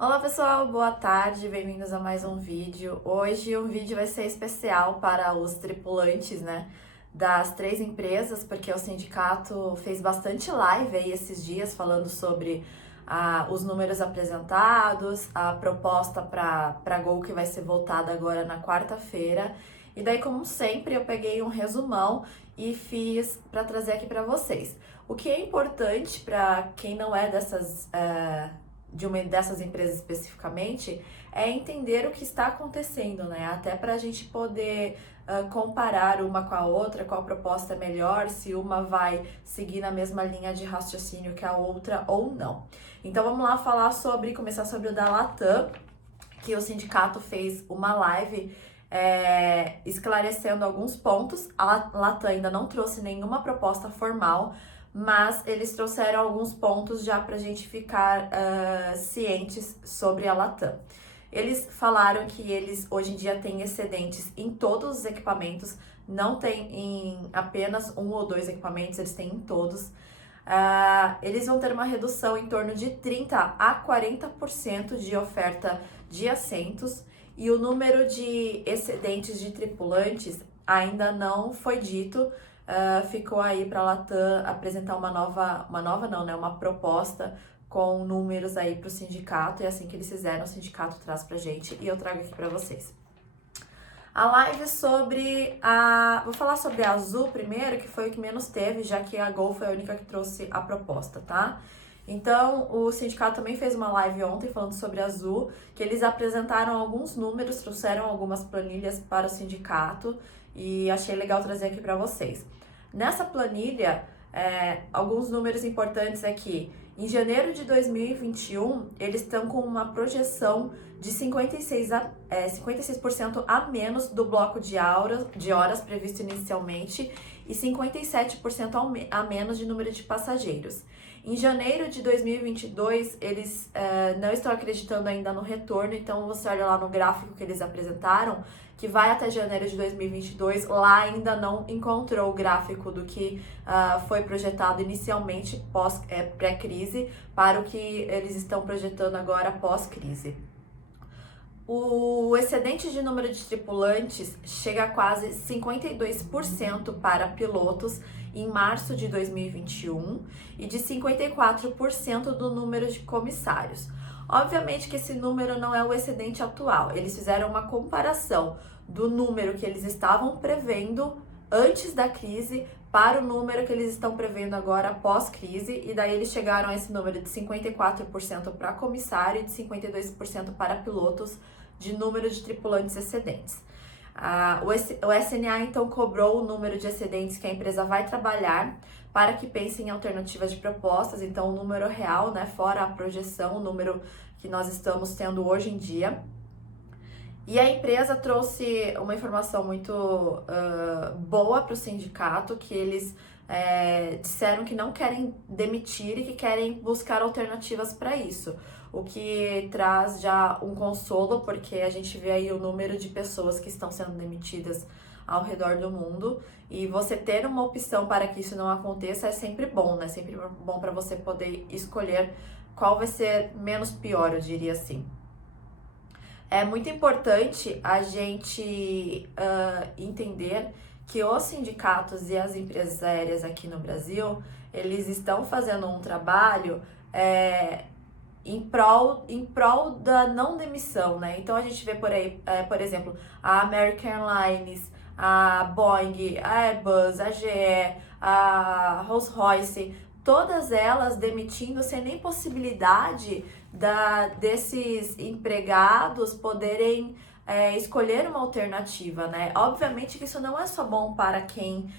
Olá pessoal, boa tarde, bem-vindos a mais um vídeo. Hoje o vídeo vai ser especial para os tripulantes, das três empresas, porque o sindicato fez bastante live aí esses dias falando sobre os números apresentados, a proposta para Gol que vai ser votada agora na quarta-feira. E daí, como sempre, eu peguei um resumão e fiz para trazer aqui para vocês. O que é importante para quem não é de uma dessas empresas especificamente, é entender o que está acontecendo, né? Até para a gente poder comparar uma com a outra, qual proposta é melhor, se uma vai seguir na mesma linha de raciocínio que a outra ou não. Então vamos lá começar sobre o da Latam, que o sindicato fez uma live esclarecendo alguns pontos. A Latam ainda não trouxe nenhuma proposta formal, mas eles trouxeram alguns pontos já para a gente ficar cientes sobre a Latam. Eles falaram que eles hoje em dia têm excedentes em todos os equipamentos, não tem em apenas um ou dois equipamentos, eles têm em todos. Eles vão ter uma redução em torno de 30 a 40% de oferta de assentos e o número de excedentes de tripulantes ainda não foi dito. Ficou aí para a Latam apresentar uma proposta com números aí para o sindicato, e assim que eles fizeram, o sindicato traz pra gente e eu trago aqui para vocês. A live vou falar sobre a Azul primeiro, que foi o que menos teve, já que a Gol foi a única que trouxe a proposta, tá? Então, o sindicato também fez uma live ontem falando sobre a Azul, que eles apresentaram alguns números, trouxeram algumas planilhas para o sindicato e achei legal trazer aqui para vocês. Nessa planilha, alguns números importantes é que em janeiro de 2021, eles estão com uma projeção de 56% a menos do bloco de horas previsto inicialmente e 57% a menos de número de passageiros. Em janeiro de 2022, eles não estão acreditando ainda no retorno, então você olha lá no gráfico que eles apresentaram, que vai até janeiro de 2022, lá ainda não encontrou o gráfico do que foi projetado inicialmente pré-crise para o que eles estão projetando agora pós-crise. O excedente de número de tripulantes chega a quase 52% para pilotos em março de 2021 e de 54% do número de comissários. Obviamente que esse número não é o excedente atual, eles fizeram uma comparação do número que eles estavam prevendo antes da crise para o número que eles estão prevendo agora pós-crise, e daí eles chegaram a esse número de 54% para comissário e de 52% para pilotos de número de tripulantes excedentes. O SNA então cobrou o número de excedentes que a empresa vai trabalhar para que pense em alternativas de propostas, então o número real, fora a projeção, o número que nós estamos tendo hoje em dia. E a empresa trouxe uma informação muito boa para o sindicato, que eles disseram que não querem demitir e que querem buscar alternativas para isso. O que traz já um consolo, porque a gente vê aí o número de pessoas que estão sendo demitidas ao redor do mundo, e você ter uma opção para que isso não aconteça é sempre bom, né? Sempre bom para você poder escolher qual vai ser menos pior, eu diria assim. É muito importante a gente entender que os sindicatos e as empresas aéreas aqui no Brasil, eles estão fazendo um trabalho em prol da não demissão, né? Então a gente vê por aí, por exemplo, a American Airlines, a Boeing, a Airbus, a GE, a Rolls-Royce, todas elas demitindo sem nem possibilidade desses empregados poderem escolher uma alternativa, né? Obviamente que isso não é só bom para quem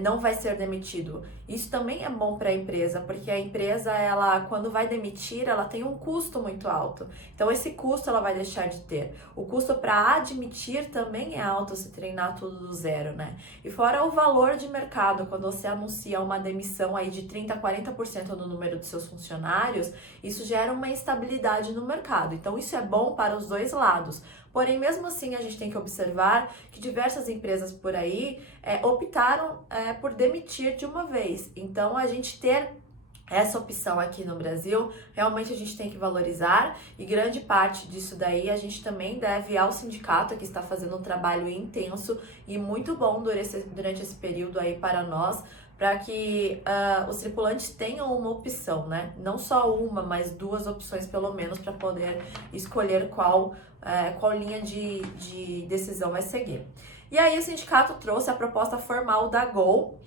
não vai ser demitido. Isso também é bom para a empresa, porque a empresa, ela, quando vai demitir, ela tem um custo muito alto. Então, esse custo ela vai deixar de ter. O custo para admitir também é alto, se treinar tudo do zero, né? E fora o valor de mercado, quando você anuncia uma demissão aí de 30% a 40% do número de seus funcionários, isso gera uma instabilidade no mercado. Então, isso é bom para os dois lados. Porém, mesmo assim, a gente tem que observar que diversas empresas por aí optaram por demitir de uma vez. Então, a gente ter essa opção aqui no Brasil, realmente a gente tem que valorizar, e grande parte disso daí a gente também deve ao sindicato, que está fazendo um trabalho intenso e muito bom durante esse período aí para nós, para que os tripulantes tenham uma opção, né? Não só uma, mas duas opções pelo menos, para poder escolher qual linha de decisão vai seguir. E aí o sindicato trouxe a proposta formal da Gol,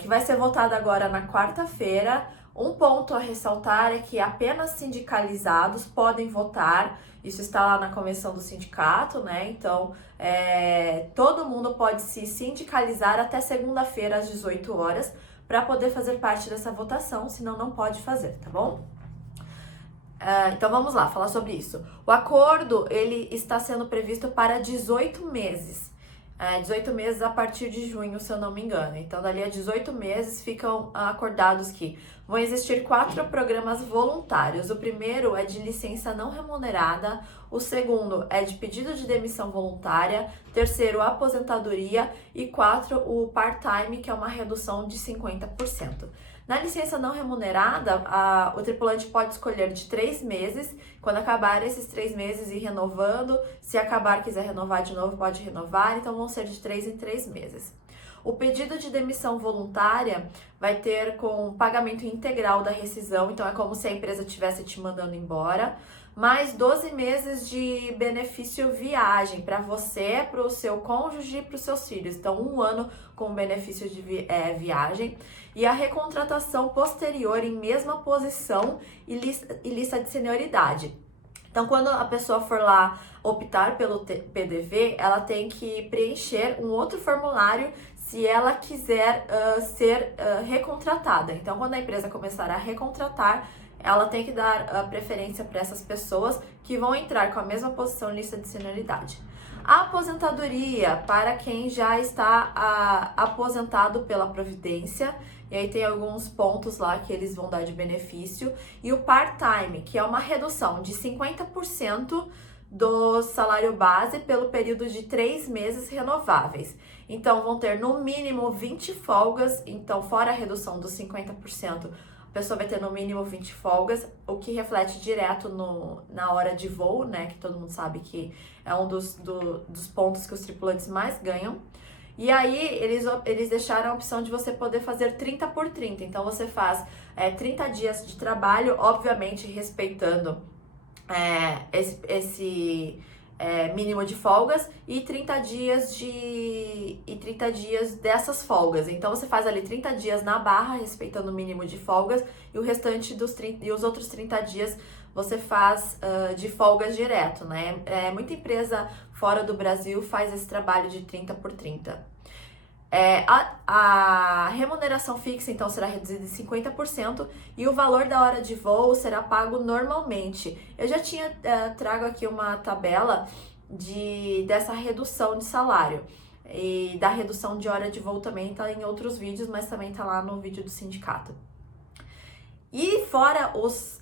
que vai ser votada agora na quarta-feira. Um ponto a ressaltar é que apenas sindicalizados podem votar, isso está lá na convenção do sindicato, né? Então, todo mundo pode se sindicalizar até segunda-feira às 18 horas para poder fazer parte dessa votação, senão não pode fazer, tá bom? Então vamos lá, falar sobre isso. O acordo, ele está sendo previsto para 18 meses. 18 meses a partir de junho, se eu não me engano. Então, dali a 18 meses ficam acordados que vão existir 4 programas voluntários. O primeiro é de licença não remunerada, o segundo é de pedido de demissão voluntária, terceiro, aposentadoria e 4, o part-time, que é uma redução de 50%. Na licença não remunerada, o tripulante pode escolher de 3 meses, quando acabar esses 3 meses ir renovando, se acabar quiser renovar de novo, pode renovar, então vão ser de 3 em 3 meses. O pedido de demissão voluntária vai ter com pagamento integral da rescisão, então é como se a empresa estivesse te mandando embora, mais 12 meses de benefício viagem para você, para o seu cônjuge e para os seus filhos. Então, 1 ano com benefício de viagem. E a recontratação posterior em mesma posição e lista de senioridade. Então, quando a pessoa for lá optar pelo PDV, ela tem que preencher um outro formulário se ela quiser ser recontratada. Então, quando a empresa começar a recontratar, ela tem que dar preferência para essas pessoas que vão entrar com a mesma posição em lista de senioridade. A aposentadoria para quem já está aposentado pela Previdência, e aí tem alguns pontos lá que eles vão dar de benefício. E o part-time, que é uma redução de 50% do salário base pelo período de 3 meses renováveis. Então, vão ter no mínimo 20 folgas, então fora a redução dos 50%, a pessoa vai ter no mínimo 20 folgas, o que reflete direto na hora de voo, né? Que todo mundo sabe que é um dos pontos que os tripulantes mais ganham. E aí, eles deixaram a opção de você poder fazer 30 por 30. Então, você faz 30 dias de trabalho, obviamente respeitando esse mínimo de folgas e 30 dias dessas folgas. Então você faz ali 30 dias na barra, respeitando o mínimo de folgas, e o restante e os outros 30 dias você faz de folgas direto, né? Muita empresa fora do Brasil faz esse trabalho de 30 por 30. A remuneração fixa, então, será reduzida em 50% e o valor da hora de voo será pago normalmente. Eu já trago aqui uma tabela dessa redução de salário. E da redução de hora de voo também tá em outros vídeos, mas também tá lá no vídeo do sindicato. E fora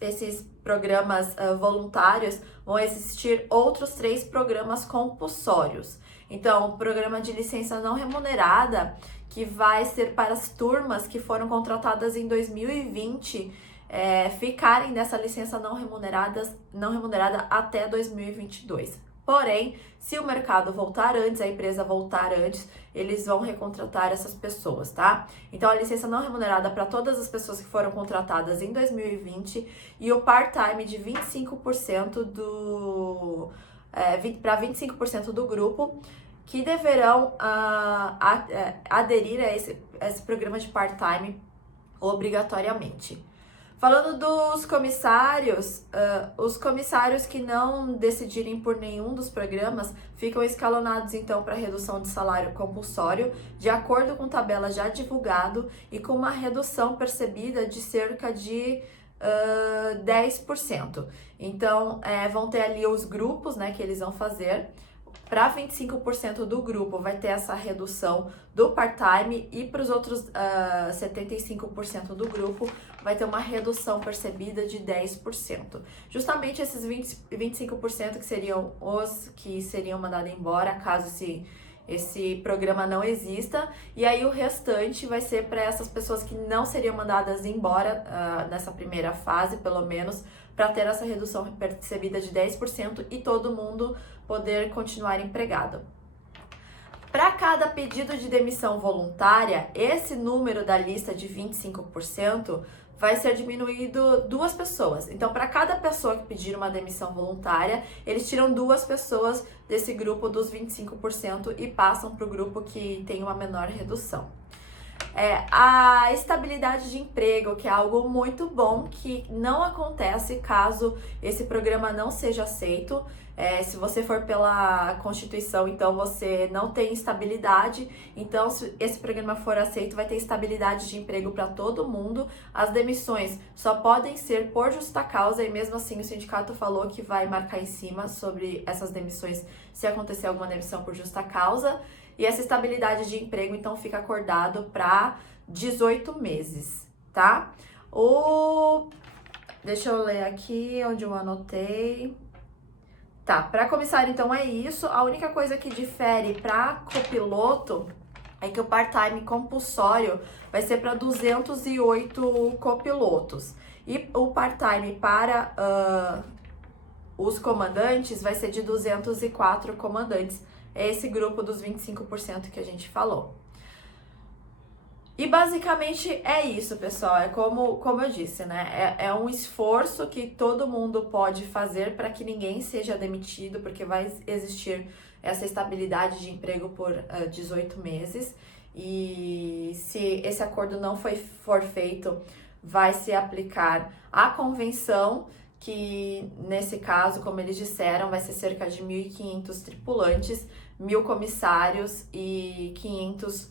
esses programas voluntários, vão existir outros 3 programas compulsórios. Então, o programa de licença não remunerada, que vai ser para as turmas que foram contratadas em 2020, ficarem nessa licença não remunerada até 2022. Porém, se o mercado voltar antes, a empresa voltar antes, eles vão recontratar essas pessoas, tá? Então, a licença não remunerada para todas as pessoas que foram contratadas em 2020 e o part-time de 25% para 25% do grupo, que deverão aderir a esse programa de part-time obrigatoriamente. Falando dos comissários, os comissários que não decidirem por nenhum dos programas ficam escalonados então para redução de salário compulsório, de acordo com tabela já divulgado e com uma redução percebida de cerca de 10%. Então, vão ter ali os grupos, né, que eles vão fazer. Para 25% do grupo vai ter essa redução do part-time e para os outros 75% do grupo vai ter uma redução percebida de 10%. Justamente esses 25% que seriam os que seriam mandados embora caso esse programa não exista, e aí o restante vai ser para essas pessoas que não seriam mandadas embora nessa primeira fase, pelo menos, para ter essa redução percebida de 10% e todo mundo poder continuar empregado. Para cada pedido de demissão voluntária, esse número da lista de 25% vai ser diminuído 2 pessoas. Então, para cada pessoa que pedir uma demissão voluntária, eles tiram 2 pessoas desse grupo dos 25% e passam para o grupo que tem uma menor redução. A estabilidade de emprego, que é algo muito bom, que não acontece caso esse programa não seja aceito. Se você for pela Constituição, então você não tem estabilidade. Então, se esse programa for aceito, vai ter estabilidade de emprego para todo mundo. As demissões só podem ser por justa causa, e mesmo assim o sindicato falou que vai marcar em cima sobre essas demissões se acontecer alguma demissão por justa causa. E essa estabilidade de emprego, então, fica acordado para 18 meses, tá? Deixa eu ler aqui onde eu anotei. Tá, para comissário, então, é isso. A única coisa que difere para copiloto é que o part-time compulsório vai ser para 208 copilotos. E o part-time para os comandantes vai ser de 204 comandantes. É esse grupo dos 25% que a gente falou. E basicamente é isso, pessoal. É como eu disse, né? É um esforço que todo mundo pode fazer para que ninguém seja demitido, porque vai existir essa estabilidade de emprego por 18 meses. E se esse acordo não for feito, vai se aplicar a convenção, que nesse caso, como eles disseram, vai ser cerca de 1.500 tripulantes, 1.000 comissários e 500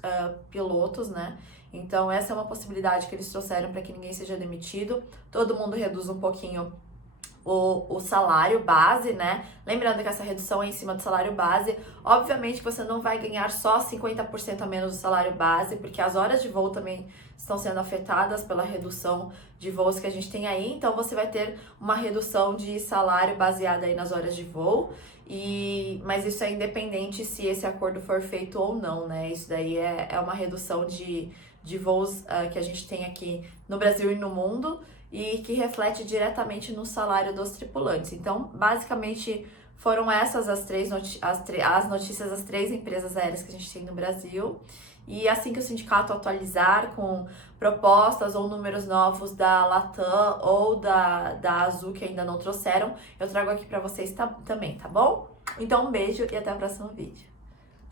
pilotos, né? Então, essa é uma possibilidade que eles trouxeram para que ninguém seja demitido. Todo mundo reduz um pouquinho o salário base, né? Lembrando que essa redução é em cima do salário base. Obviamente, você não vai ganhar só 50% a menos do salário base, porque as horas de voo também estão sendo afetadas pela redução de voos que a gente tem aí. Então, você vai ter uma redução de salário baseada aí nas horas de voo. Mas isso é independente se esse acordo for feito ou não, né? Isso daí é uma redução de voos que a gente tem aqui no Brasil e no mundo, e que reflete diretamente no salário dos tripulantes. Então, basicamente, foram essas as notícias das 3 empresas aéreas que a gente tem no Brasil. E assim que o sindicato atualizar com propostas ou números novos da Latam ou da Azul, que ainda não trouxeram, eu trago aqui para vocês também, tá bom? Então, um beijo e até o próximo vídeo.